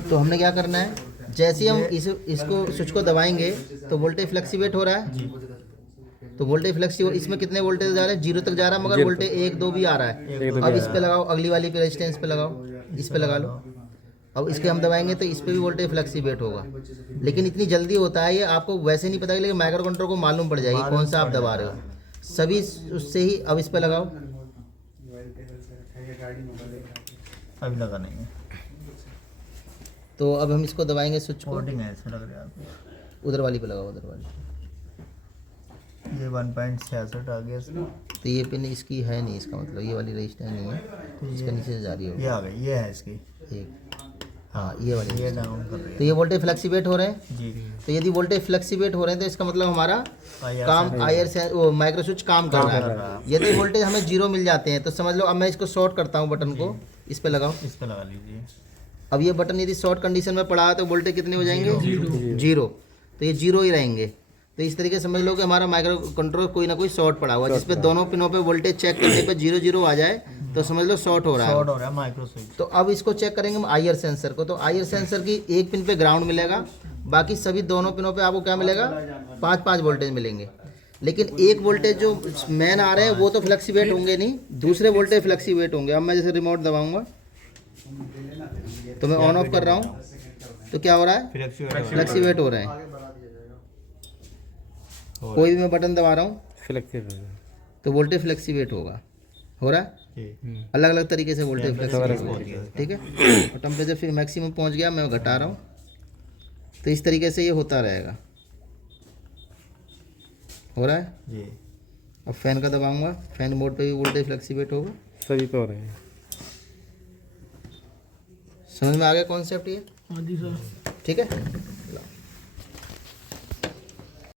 तो हमने क्या करना है, जैसे ही हम इसको स्विच को दबाएंगे तो वोल्टेज फ्लक्चुएट हो रहा है। तो वोल्टेज फ्लक्चुएट, इसमें कितने वोल्टेज जा रहे हैं, 0 तक जा रहा है, मगर वोल्टेज 1 2 भी आ रहा है। अब इस पे लगाओ, अगली वाली पे रेजिस्टेंस पे लगाओ, इस पे लगा लो। अब इसके हम दबाएंगे तो इस पे भी वोल्टेज फ्लक्चुएट होगा, लेकिन इतनी जल्दी होता है ये, आपको वैसे नहीं पता, लेकिन माइक्रो कंट्रोलर को मालूम पड़ जाएगी कौन सा आप दबा रहे हो सभी उससे ही। अब इस पे लगाओ, अभी लगा नहीं है। तो अब हम इसको दबाएंगे स्विच को, कोडिंग है ऐसे लग रहा है आपको। उधर वाली पे लगाओ, उधर वाली। ये 1.66 आ गया इसमें। तो ये पिन इसकी है नहीं, इसका मतलब ये वाली रजिस्टर नहीं है, इसके नीचे से जा रही ये होगी आ गई, ये है इसकी। एक, हाँ ये वाली। ये डाउन कर रही तो ये वोल्टेज फ्लक्चुएट हो रहे हैं जी। तो यदि वोल्टेज फ्लक्चुएट हो रहे हैं तो इसका मतलब हमारा काम आईआर से वो माइक्रो स्विच काम कर रहा है। यदि वोल्टेज हमें 0 मिल जाते हैं तो समझ लो, अब मैं इसको शॉर्ट करता हूँ, बटन को इस पे लगाओ, इस पे लगा लीजिए। अब ये बटन यदि शॉर्ट कंडीशन में पड़ा है तो वोल्टेज कितने हो जाएंगे, 0। तो ये 0 ही रहेंगे। तो इस तरीके से समझ लो कि हमारा माइक्रो कंट्रोलर कोई ना कोई शॉर्ट पड़ा हुआ है, जिसपे दोनों पिनों पे वोल्टेज चेक करने पे 0 0 आ जाए तो समझ लो शॉर्ट हो रहा है। शॉर्ट हो रहा है माइक्रो स्विच। तो अब इसको चेक करेंगे हम आईआर सेंसर को। तो आईआर सेंसर की एक पिन पे ग्राउंड मिलेगा, बाकी सभी दोनों पिनों पे आपको क्या मिलेगा, 5 वोल्टेज मिलेंगे। लेकिन एक वोल्टेज जो मेन आ रहे हैं वो तो फ्लक्चुएट होंगे नहीं, दूसरे वोल्टेज फ्लक्चुएट होंगे। अब मैं जैसे रिमोट दबाऊंगा तो मैं ऑन ऑफ कर रहा हूँ तो क्या हो रहा है, फ्लक्चुएट हो रहे हैं। कोई भी मैं बटन दबा रहा हूँ तो वोल्टेज फ्लक्चुएट होगा, हो रहा है अलग अलग तरीके से वोल्टेज फ्लक्चुएट हो रहा है, ठीक है। और टेम्परेचर फिर मैक्सिमम पहुँच गया, मैं घटा रहा हूँ, तो इस तरीके से ये होता रहेगा, हो रहा है जी। अब फैन का दबाऊंगा, फैन मोड पे भी वोल्टेज फ्लक्चुएट होगा। सभी तो हो रहे हैं। समझ में आ गया कॉन्सेप्ट ये? हाँ जी सर। ठीक है।